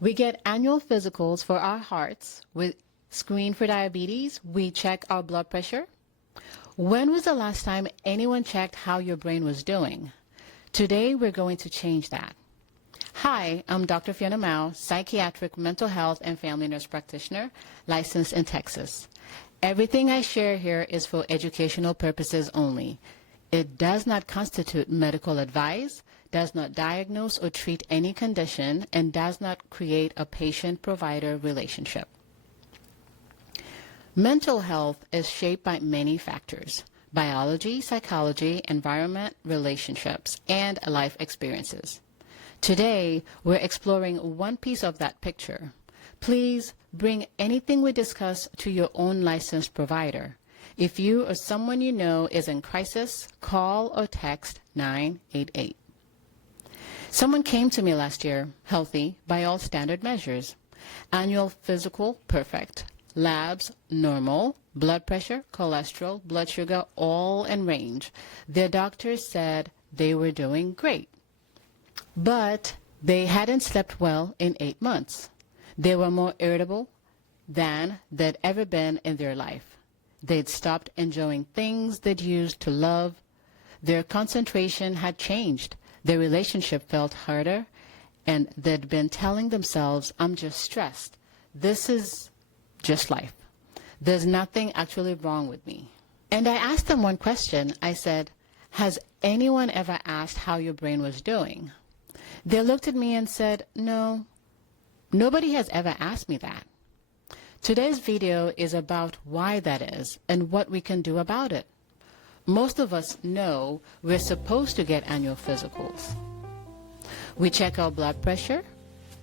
We get annual physicals for our hearts. We screen for diabetes. We check our blood pressure. When was the last time anyone checked how your brain was doing? Today, we're going to change that. Hi, I'm Dr. Fiona Mao, Psychiatric Mental Health and Family Nurse Practitioner, licensed in Texas. Everything I share here is for educational purposes only. It does not constitute medical advice, does not diagnose or treat any condition, and does not create a patient-provider relationship. Mental health is shaped by many factors: biology, psychology, environment, relationships, and life experiences. Today, we're exploring one piece of that picture. Please bring anything we discuss to your own licensed provider. If you or someone you know is in crisis, call or text 988. Someone came to me last year, healthy by all standard measures. Annual physical, perfect. Labs, normal. Blood pressure, cholesterol, blood sugar, all in range. Their doctors said they were doing great. But they hadn't slept well in 8 months. They were more irritable than they'd ever been in their life. They'd stopped enjoying things they'd used to love. Their concentration had changed. Their relationship felt harder, and they'd been telling themselves, I'm just stressed. This is just life. There's nothing actually wrong with me. And I asked them one question. I said, has anyone ever asked how your brain was doing? They looked at me and said, no, nobody has ever asked me that. Today's video is about why that is and what we can do about it. Most of us know we're supposed to get annual physicals. We check our blood pressure,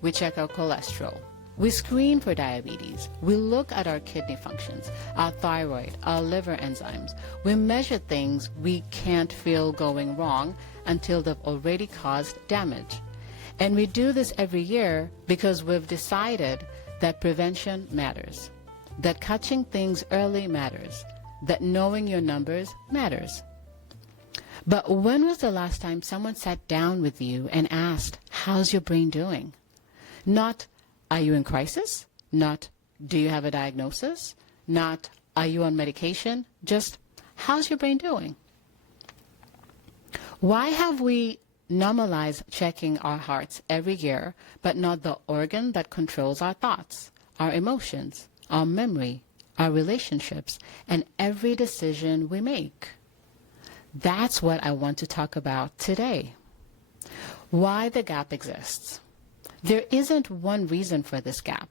we check our cholesterol, we screen for diabetes, we look at our kidney functions, our thyroid, our liver enzymes. We measure things we can't feel going wrong until they've already caused damage. And we do this every year because we've decided that prevention matters, that catching things early matters, that knowing your numbers matters. But when was the last time someone sat down with you and asked, how's your brain doing? Not, are you in crisis? Not, do you have a diagnosis? Not, are you on medication? Just, how's your brain doing? Why have we normalized checking our hearts every year, but not the organ that controls our thoughts, our emotions, our memory, our relationships, and every decision we make? That's what I want to talk about today. Why the gap exists. There isn't one reason for this gap.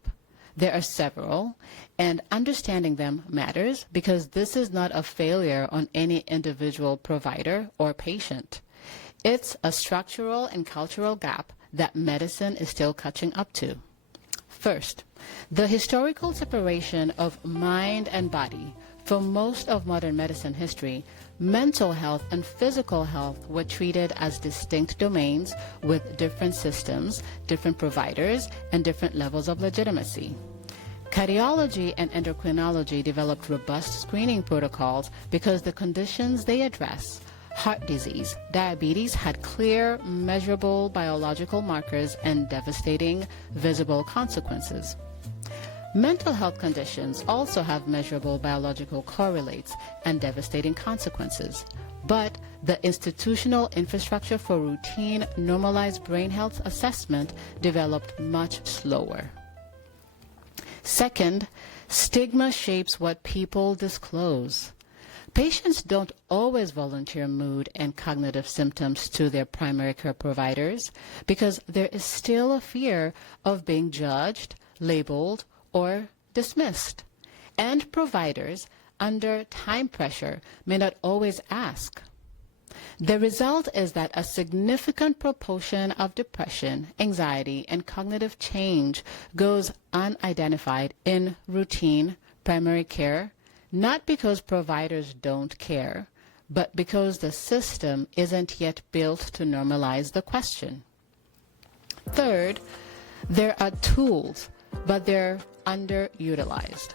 There are several, and understanding them matters because this is not a failure on any individual provider or patient. It's a structural and cultural gap that medicine is still catching up to. First, the historical separation of mind and body. For most of modern medicine history, mental health and physical health were treated as distinct domains with different systems, different providers, and different levels of legitimacy. Cardiology and endocrinology developed robust screening protocols because the conditions they address, heart disease, diabetes, had clear, measurable biological markers and devastating, visible consequences. Mental health conditions also have measurable biological correlates and devastating consequences, but the institutional infrastructure for routine, normalized brain health assessment developed much slower. Second, stigma shapes what people disclose. Patients don't always volunteer mood and cognitive symptoms to their primary care providers because there is still a fear of being judged, labeled, or dismissed. And providers, under time pressure, may not always ask. The result is that a significant proportion of depression, anxiety, and cognitive change goes unidentified in routine primary care, not because providers don't care, but because the system isn't yet built to normalize the question. Third, there are tools, but they're underutilized.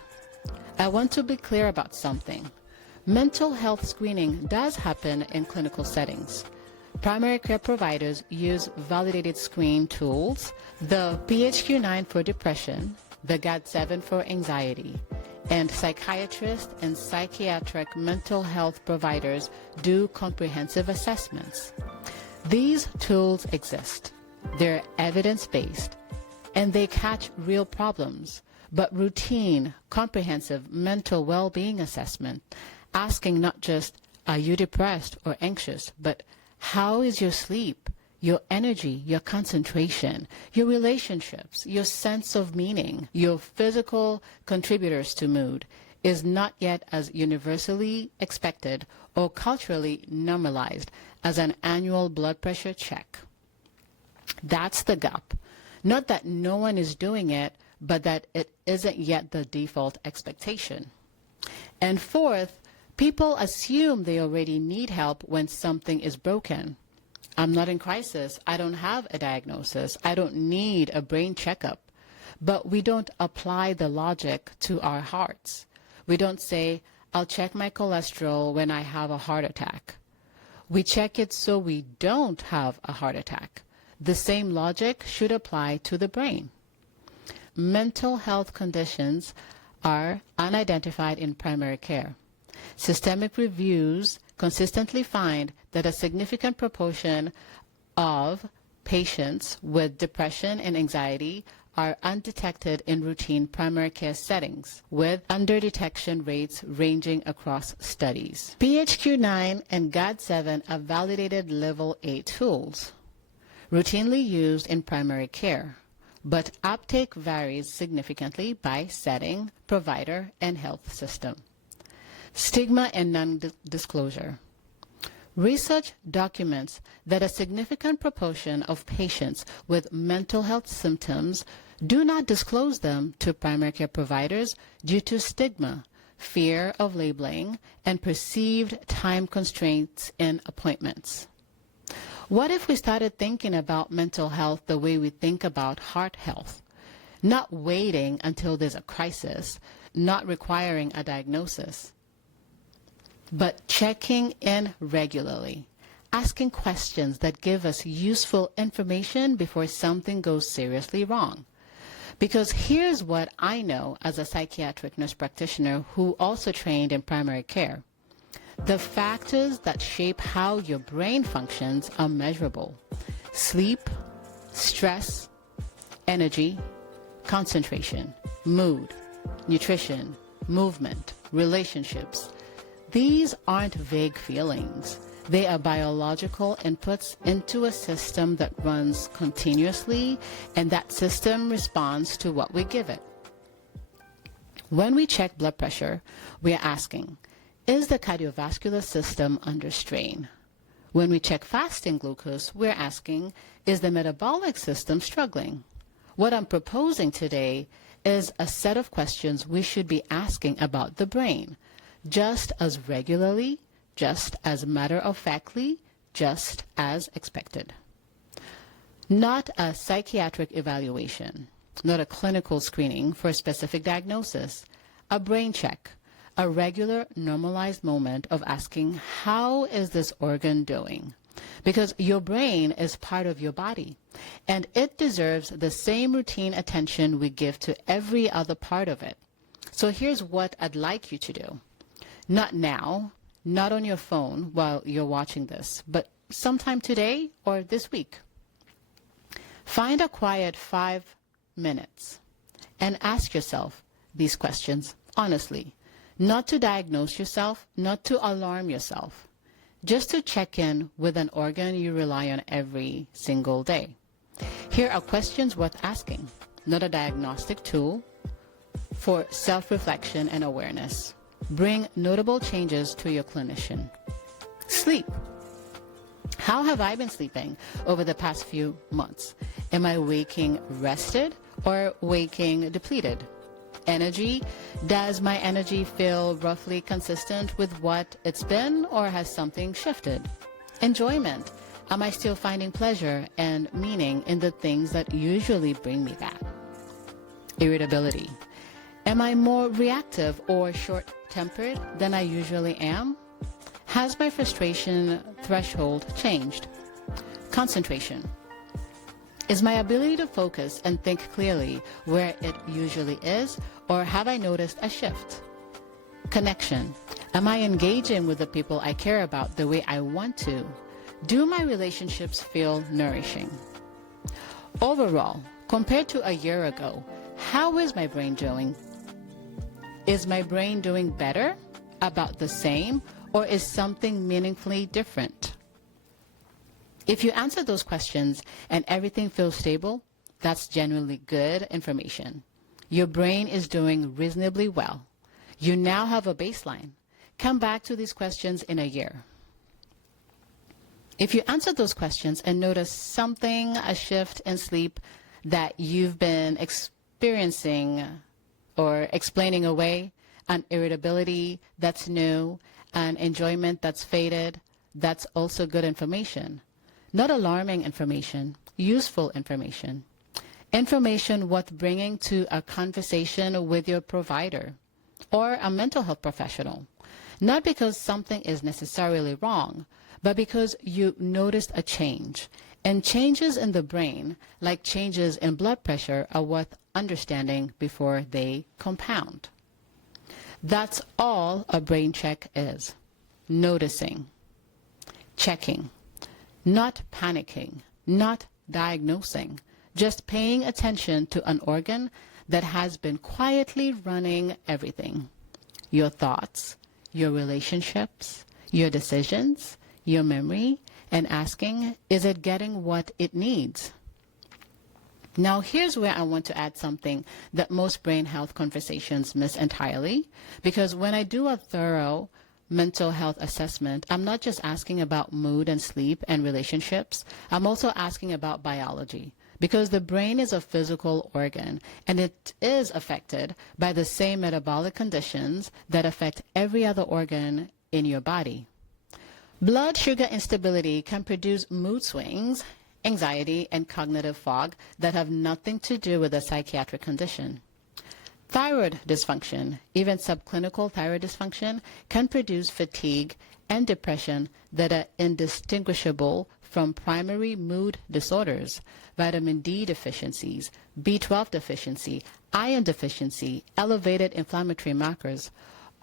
I want to be clear about something. Mental health screening does happen in clinical settings. primary care providers use validated screen tools, the PHQ-9 for depression, the GAD-7 for anxiety, and psychiatrists and psychiatric mental health providers do comprehensive assessments. These tools exist. They're evidence-based, and they catch real problems, but routine, comprehensive mental well-being assessment, asking not just, are you depressed or anxious, but how is your sleep, your energy, your concentration, your relationships, your sense of meaning, your physical contributors to mood, is not yet as universally expected or culturally normalized as an annual blood pressure check. That's the gap. Not that no one is doing it, but that it isn't yet the default expectation. And fourth, people assume they already need help when something is broken. I'm not in crisis. I don't have a diagnosis. I don't need a brain checkup. But we don't apply the logic to our hearts. We don't say, I'll check my cholesterol when I have a heart attack. We check it so we don't have a heart attack. The same logic should apply to the brain. Mental health conditions are unidentified in primary care. Systemic reviews consistently find that a significant proportion of patients with depression and anxiety are undetected in routine primary care settings, with underdetection rates ranging across studies. PHQ-9 and GAD-7 are validated Level A tools, routinely used in primary care, but uptake varies significantly by setting, provider, and health system. Stigma and non-disclosure. Research documents that a significant proportion of patients with mental health symptoms do not disclose them to primary care providers due to stigma, fear of labeling, and perceived time constraints in appointments. What if we started thinking about mental health the way we think about heart health? Not waiting until there's a crisis, not requiring a diagnosis, but checking in regularly, asking questions that give us useful information before something goes seriously wrong. Because here's what I know as a psychiatric nurse practitioner who also trained in primary care. The factors that shape how your brain functions are measurable. Sleep, stress, energy, concentration, mood, nutrition, movement, relationships. These aren't vague feelings. They are biological inputs into a system that runs continuously, and that system responds to what we give it. When we check blood pressure, we are asking, is the cardiovascular system under strain? When we check fasting glucose, we're asking, is the metabolic system struggling? What I'm proposing today is a set of questions we should be asking about the brain, just as regularly, just as matter-of-factly, just as expected. Not a psychiatric evaluation, not a clinical screening for a specific diagnosis, a brain check, a regular normalized moment of asking, how is this organ doing? Because your brain is part of your body, and it deserves the same routine attention we give to every other part of it. So here's what I'd like you to do. Not now, not on your phone while you're watching this, but sometime today or this week. Find a quiet 5 minutes and ask yourself these questions honestly, not to diagnose yourself, not to alarm yourself, just to check in with an organ you rely on every single day. Here are questions worth asking, not a diagnostic tool, for self-reflection and awareness. Bring notable changes to your clinician. Sleep. How have I been sleeping over the past few months? Am I waking rested or waking depleted? Energy. Does my energy feel roughly consistent with what it's been, or has something shifted? Enjoyment. Am I still finding pleasure and meaning in the things that usually bring me that? Irritability. Am I more reactive or short-tempered than I usually am? Has my frustration threshold changed? Concentration. Is my ability to focus and think clearly where it usually is, or have I noticed a shift? Connection. Am I engaging with the people I care about the way I want to? Do my relationships feel nourishing? Overall, compared to a year ago, how is my brain doing? Is my brain doing better, about the same, or is something meaningfully different? If you answer those questions and everything feels stable, that's genuinely good information. Your brain is doing reasonably well. You now have a baseline. Come back to these questions in a year. If you answer those questions and notice something, a shift in sleep that you've been experiencing or explaining away, an irritability that's new, an enjoyment that's faded, that's also good information. Not alarming information, useful information. Information worth bringing to a conversation with your provider or a mental health professional. Not because something is necessarily wrong, but because you noticed a change. And changes in the brain, like changes in blood pressure, are worth understanding before they compound. That's all a brain check is. Noticing, checking, not panicking, not diagnosing, just paying attention to an organ that has been quietly running everything. Your thoughts, your relationships, your decisions, your memory, and asking, is it getting what it needs? Now, here's where I want to add something that most brain health conversations miss entirely, because when I do a thorough mental health assessment, I'm not just asking about mood and sleep and relationships. I'm also asking about biology, because the brain is a physical organ, and it is affected by the same metabolic conditions that affect every other organ in your body. Blood sugar instability can produce mood swings, anxiety, and cognitive fog that have nothing to do with a psychiatric condition. Thyroid dysfunction, even subclinical thyroid dysfunction, can produce fatigue and depression that are indistinguishable from primary mood disorders, vitamin D deficiencies, B12 deficiency, iron deficiency, elevated inflammatory markers.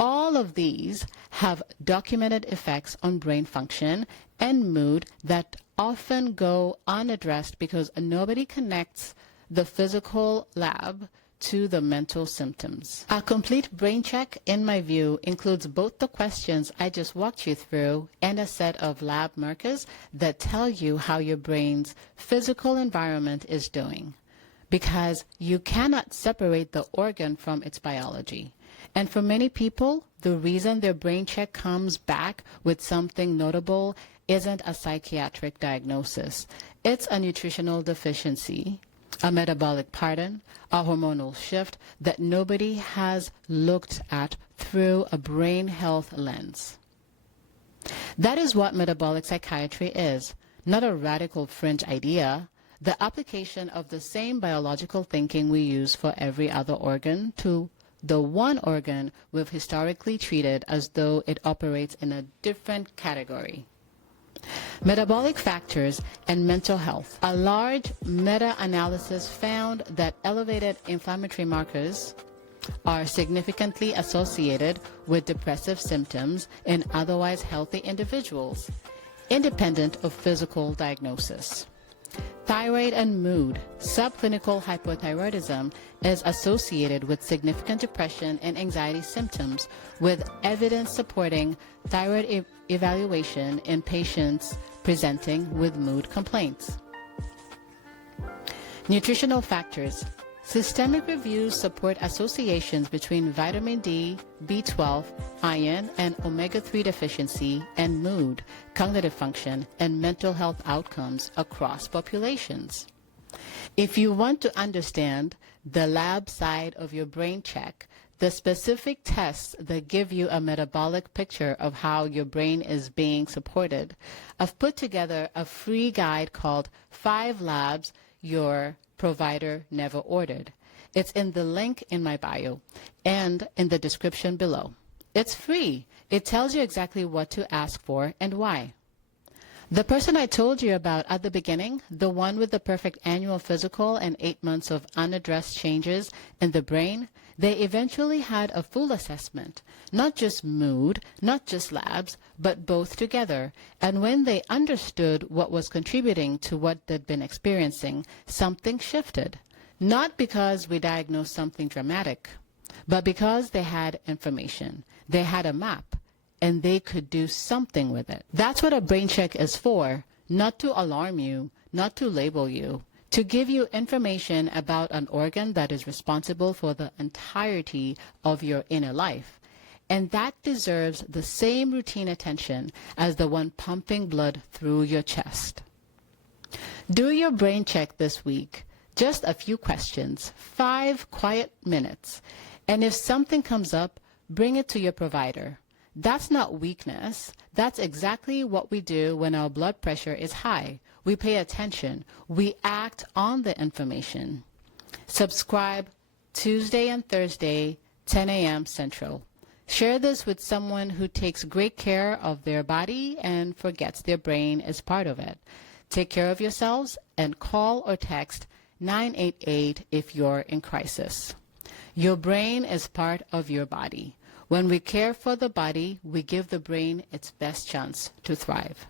All of these have documented effects on brain function and mood that often go unaddressed because nobody connects the physical lab to the mental symptoms. A complete brain check, in my view, includes both the questions I just walked you through and a set of lab markers that tell you how your brain's physical environment is doing, because you cannot separate the organ from its biology. And for many people, the reason their brain check comes back with something notable isn't a psychiatric diagnosis. It's a nutritional deficiency, a metabolic pattern, a hormonal shift that nobody has looked at through a brain health lens. That is what metabolic psychiatry is, not a radical fringe idea, the application of the same biological thinking we use for every other organ to the one organ we've historically treated as though it operates in a different category. Metabolic factors and mental health. A large meta-analysis found that elevated inflammatory markers are significantly associated with depressive symptoms in otherwise healthy individuals, independent of physical diagnosis. Thyroid and mood. Subclinical hypothyroidism is associated with significant depression and anxiety symptoms, with evidence supporting thyroid evaluation in patients presenting with mood complaints. Nutritional factors. Systemic reviews support associations between vitamin D, B12, iron, and omega-3 deficiency and mood, cognitive function, and mental health outcomes across populations. If you want to understand the lab side of your brain check, the specific tests that give you a metabolic picture of how your brain is being supported, I've put together a free guide called 5 Labs Your Provider Never Ordered. It's in the link in my bio and in the description below. It's free. It tells you exactly what to ask for and why. The person I told you about at the beginning, the one with the perfect annual physical and 8 months of unaddressed changes in the brain, they eventually had a full assessment, not just mood, not just labs, but both together. And when they understood what was contributing to what they'd been experiencing, something shifted. Not because we diagnosed something dramatic, but because they had information. They had a map, and they could do something with it. That's what a brain check is for, not to alarm you, not to label you, to give you information about an organ that is responsible for the entirety of your inner life. And that deserves the same routine attention as the one pumping blood through your chest. Do your brain check this week. Just a few questions, 5 quiet minutes. And if something comes up, bring it to your provider. That's not weakness. That's exactly what we do when our blood pressure is high. We pay attention. We act on the information. Subscribe Tuesday and Thursday, 10 a.m. Central. Share this with someone who takes great care of their body and forgets their brain is part of it. Take care of yourselves and call or text 988 if you're in crisis. Your brain is part of your body. When we care for the body, we give the brain its best chance to thrive.